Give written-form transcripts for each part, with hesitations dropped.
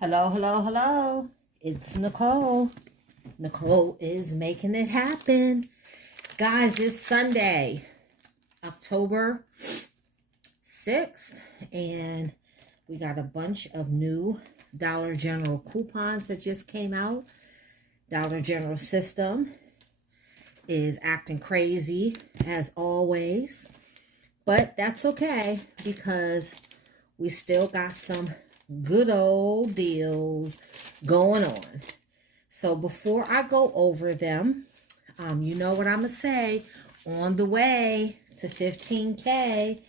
Hello, hello, hello. It's Nicole. Nicole is making it happen. Guys, it's Sunday, October 6th, and we got a bunch of new Dollar General coupons that just came out. Dollar General system is acting crazy as always, but that's okay because we still got some good old deals going on. So before I go over them, you know what I'm going to say, on the way to 15K.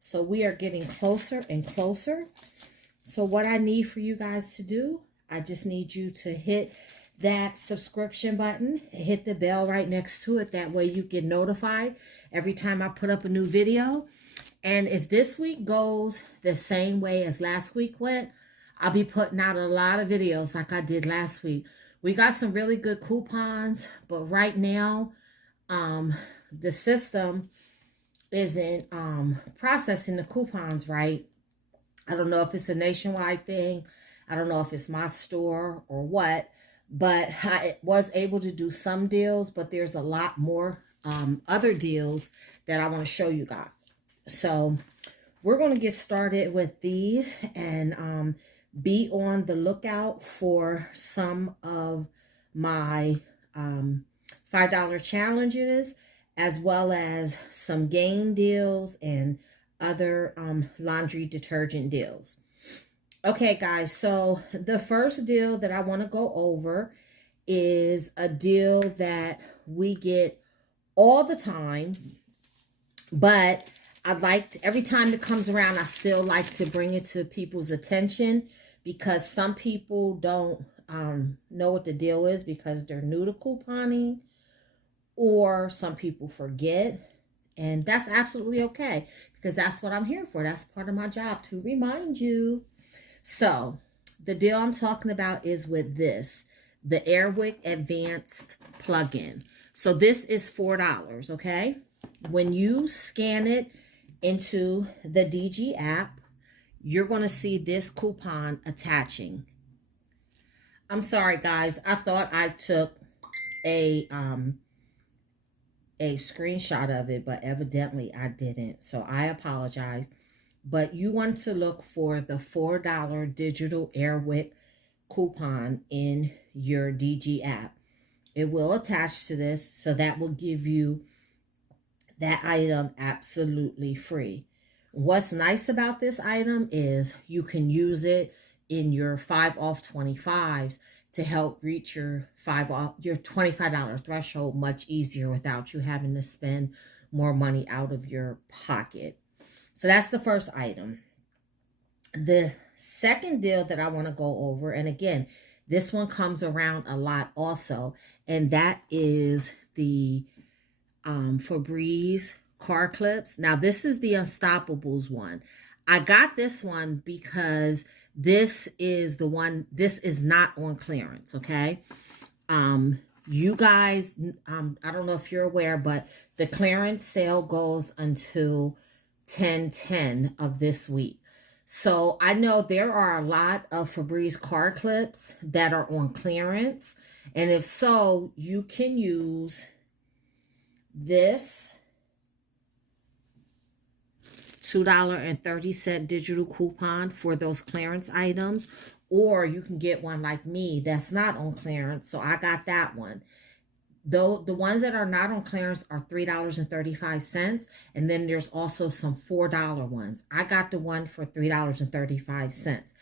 So we are getting closer and closer. So what I need for you guys to do, I just need you to hit that subscription button, hit the bell right next to it. That way you get notified every time I put up a new video. And if this week goes the same way as last week went, I'll be putting out a lot of videos like I did last week. We got some really good coupons, but right now, the system isn't processing the coupons right. I don't know if it's a nationwide thing. I don't know if it's my store or what, but I was able to do some deals, but there's a lot more other deals that I want to show you guys. So we're going to get started with these and be on the lookout for some of my $5 challenges, as well as some game deals and other laundry detergent deals. Okay, guys, so the first deal that I want to go over is a deal that we get all the time, but every time it comes around, I still like to bring it to people's attention because some people don't know what the deal is because they're new to couponing, or some people forget, and that's absolutely okay because that's what I'm here for. That's part of my job, to remind you. So the deal I'm talking about is with this, the Airwick Advanced plug-in. So this is $4, okay? When you scan it into the DG app, you're going to see this coupon attaching. I'm sorry, guys. I thought I took a screenshot of it, but evidently I didn't. So I apologize. But you want to look for the $4 digital Airwick coupon in your DG app. It will attach to this, so that will give you that item absolutely free. What's nice about this item is you can use it in your 5 off 25s to help reach your $25 threshold much easier without you having to spend more money out of your pocket. So that's the first item. The second deal that I want to go over, and again, this one comes around a lot also, and that is the Febreze car clips. Now this is the Unstoppables one. I got this one because this is the one, this is not on clearance, okay? You guys, I don't know if you're aware, but the clearance sale goes until 10/10 of this week. So I know there are a lot of Febreze car clips that are on clearance, and if so, you can use this $2.30 digital coupon for those clearance items, or you can get one like me that's not on clearance. So I got that one. Though the ones that are not on clearance are $3.35, and then there's also some $4 ones. I got the one for $3.35.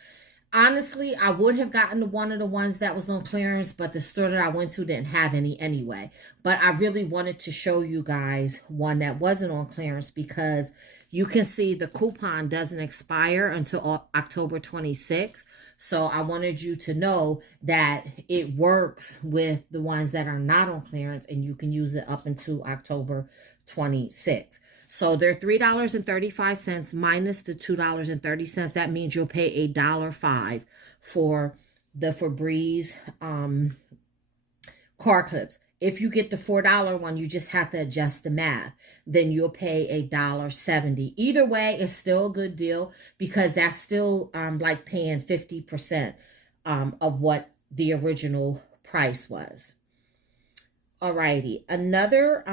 Honestly, I would have gotten one of the ones that was on clearance, but the store that I went to didn't have any anyway. But I really wanted to show you guys one that wasn't on clearance because you can see the coupon doesn't expire until October 26th. So I wanted you to know that it works with the ones that are not on clearance, and you can use it up until October 26th. So they're $3.35 minus the $2.30. That means you'll pay $1.05 for the Febreze car clips. If you get the $4 one, you just have to adjust the math. Then you'll pay $1.70. Either way, it's still a good deal because that's still like paying 50% of what the original price was. Alrighty, another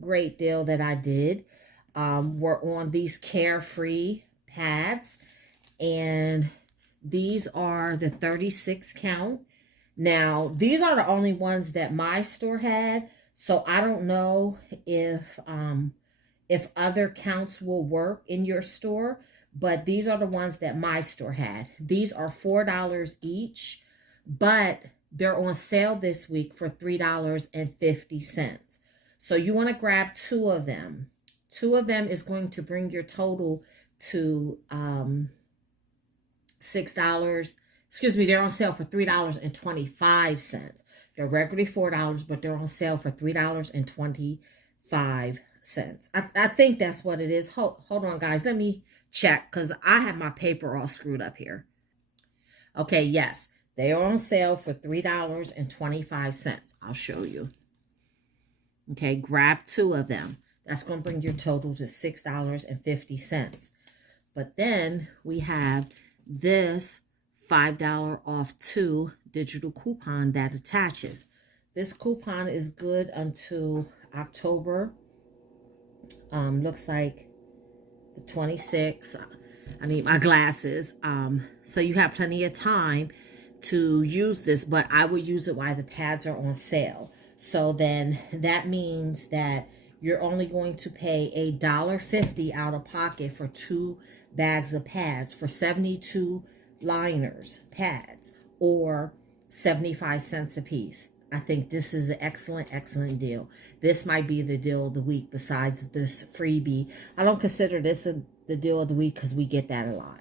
great deal that I did were on these Carefree pads, and these are the 36 count. Now, these are the only ones that my store had, so I don't know if other counts will work in your store, but these are the ones that my store had. These are $4 each, but they're on sale this week for $3.50. So you want to grab two of them. Two of them is going to bring your total to $6. Excuse me, they're on sale for $3.25. They're regularly $4, but they're on sale for $3.25. I think that's what it is. Hold on, guys. Let me check because I have my paper all screwed up here. Okay, yes. They are on sale for $3.25. I'll show you. Okay, grab two of them. That's going to bring your total to $6.50. But then we have this $5 off 2 digital coupon that attaches. This coupon is good until October. Looks like the 26th. I need my glasses. So you have plenty of time to use this, but I would use it while the pads are on sale. So then that means that you're only going to pay $1.50 out of pocket for 2 bags of pads for 72 liners pads, or 75 cents a piece. I think this is an excellent deal. This might be the deal of the week besides this freebie. I don't consider this the deal of the week because we get that a lot.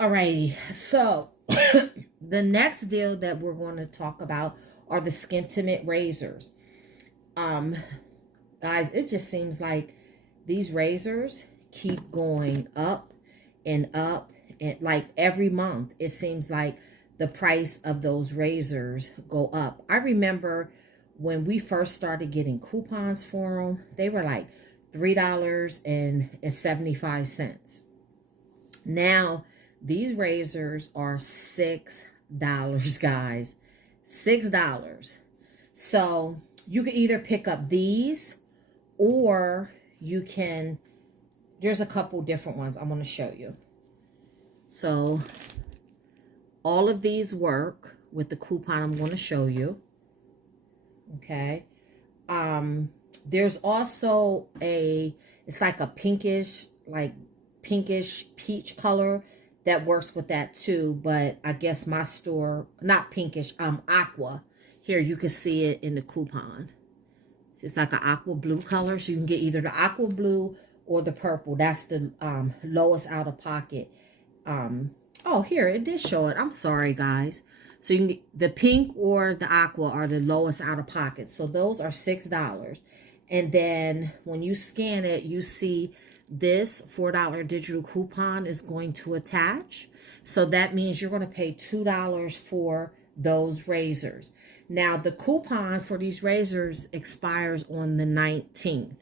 Alrighty, so the next deal that we're going to talk about are the Skintimate razors. Guys, it just seems like these razors keep going up and up, and like every month it seems like the price of those razors go up. I remember when we first started getting coupons for them, they were like $3.75. Now these razors are $6, guys. $6. So you can either pick up these, or you can, there's a couple different ones I'm going to show you. So all of these work with the coupon I'm going to show you. Okay. There's also it's like a pinkish peach color that works with that too, but I guess my store, not pinkish, aqua. Here you can see it in the coupon. It's like an aqua blue color, so you can get either the aqua blue or the purple. That's the lowest out of pocket. Oh, here it did show it. I'm sorry, guys. So you can get the pink or the aqua are the lowest out of pocket. So those are $6. And then when you scan it, you see this $4 digital coupon is going to attach. So that means you're going to pay $2 for those razors. Now the coupon for these razors expires on the 19th.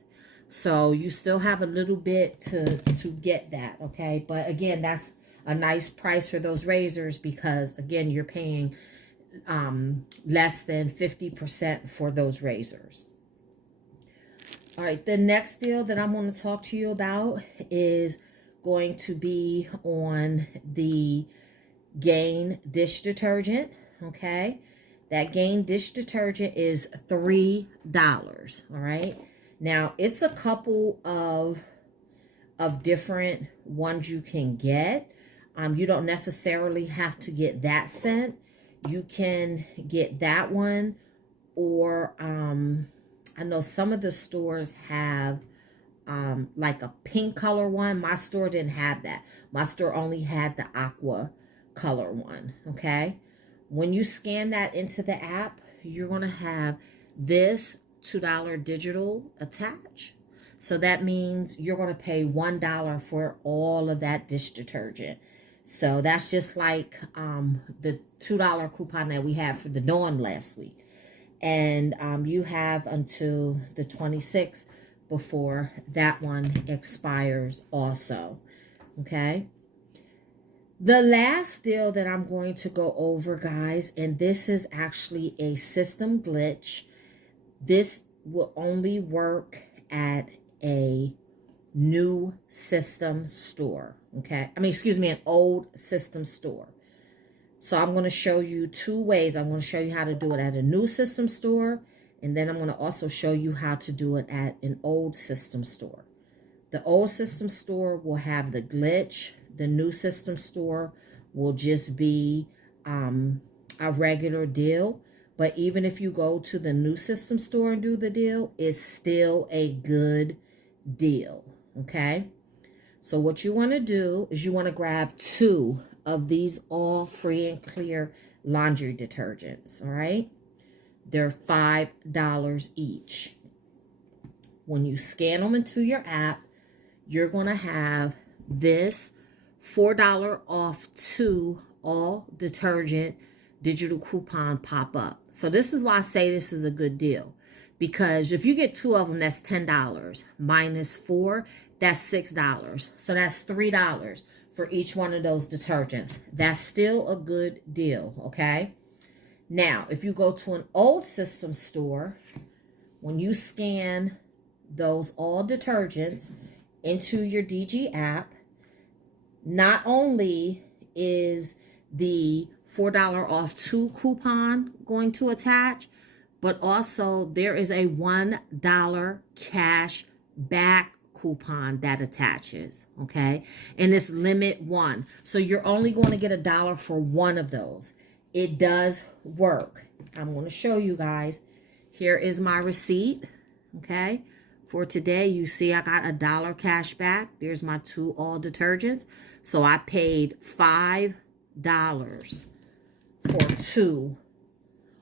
So you still have a little bit to get that, okay? But again, that's a nice price for those razors because again, you're paying less than 50% for those razors. All right, the next deal that I'm going to talk to you about is going to be on the Gain dish detergent, okay? That Gain dish detergent is $3, all right? Now, it's a couple of different ones you can get. You don't necessarily have to get that scent. You can get that one, or I know some of the stores have like a pink color one. My store didn't have that. My store only had the aqua color one, okay? When you scan that into the app, you're going to have this $2 digital attach. So that means you're going to pay $1 for all of that dish detergent. So that's just like the $2 coupon that we had for the Dawn last week. And you have until the 26th before that one expires also. Okay. The last deal that I'm going to go over, guys, and this is actually a system glitch. This will only work at a new system store, okay? Excuse me, an old system store. So I'm going to show you two ways. I'm going to show you how to do it at a new system store, and then I'm going to also show you how to do it at an old system store. The old system store will have the glitch. The new system store will just be a regular deal. But even if you go to the new system store and do the deal, it's still a good deal, okay? So what you want to do is you want to grab 2 of these all free and clear laundry detergents, all right? They're $5 each. When you scan them into your app, you're going to have this $4 off 2 all detergent digital coupon pop up. So this is why I say this is a good deal. Because if you get 2 of them, that's $10. Minus 4, that's $6. So that's $3 for each one of those detergents. That's still a good deal, okay? Now, if you go to an old system store, when you scan those all detergents into your DG app, not only is the $4 off 2 coupon going to attach, but also there is a $1 cash back coupon that attaches, okay? And it's limit 1. So you're only going to get $1 for one of those. It does work. I'm going to show you guys. Here is my receipt, okay? For today, you see I got $1 cash back. There's my 2 all detergents. So I paid $5 for 2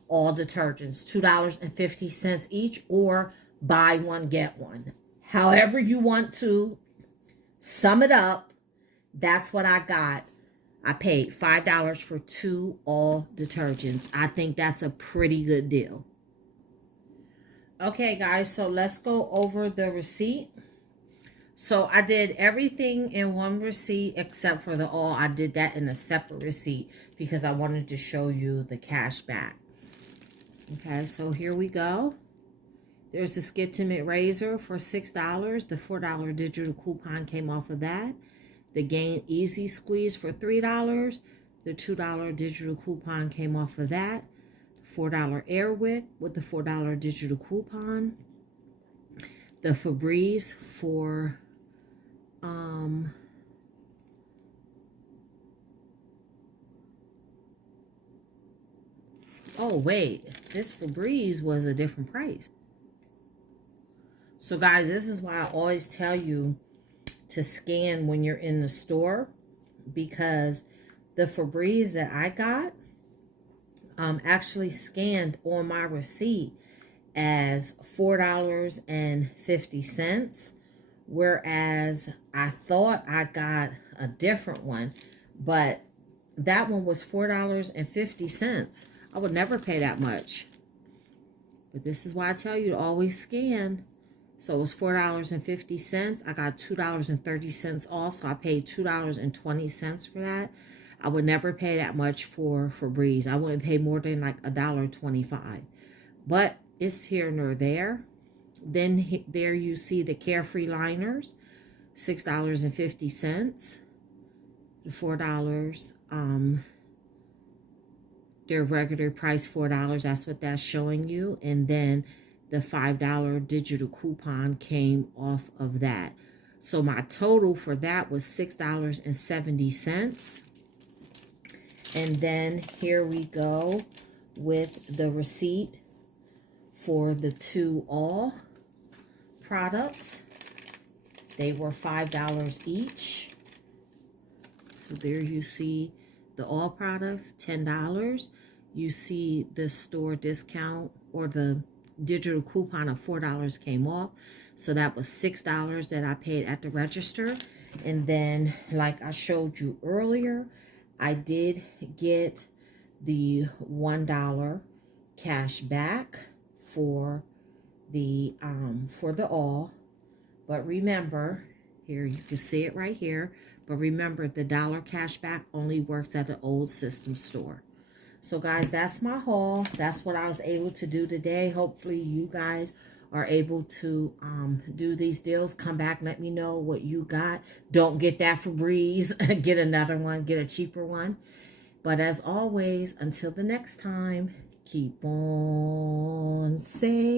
all detergents, $2.50 each, or buy one, get one. However you want to sum it up, that's what I got. I paid $5 for 2 all detergents. I think that's a pretty good deal. Okay, guys, so let's go over the receipt. So I did everything in one receipt except for the all. I did that in a separate receipt because I wanted to show you the cash back. Okay, so here we go. There's the Skip to Mint razor for $6. The $4 digital coupon came off of that. The Gain Easy Squeeze for $3. The $2 digital coupon came off of that. $4 Air Wick with the $4 digital coupon. The Febreze for oh wait, this Febreze was a different price. So guys, this is why I always tell you to scan when you're in the store, because the Febreze that I got actually scanned on my receipt as $4.50, whereas I thought I got a different one, but that one was $4.50. I would never pay that much, but this is why I tell you to always scan. So it was $4.50. I got $2.30 off, so I paid $2.20 for that. I would never pay that much for Febreze. I wouldn't pay more than like $1.25, but it's here nor there. Then there you see the Carefree liners, $6.50. The $4, their regular price $4. That's what that's showing you, and then the $5 digital coupon came off of that. So my total for that was $6.70. And then here we go with the receipt for the 2 all products. They were $5 each. So there you see the all products, $10. You see the store discount or the digital coupon of $4 came off. So that was $6 that I paid at the register. And then, like I showed you earlier, I did get the $1 cash back for the all. But remember, here you can see it right here. But remember, the dollar cashback only works at the old system store. So guys, that's my haul. That's what I was able to do today. Hopefully you guys are able to do these deals. Come back, let me know what you got. Don't get that Febreze. Get another one. Get a cheaper one. But as always, until the next time, keep on saving.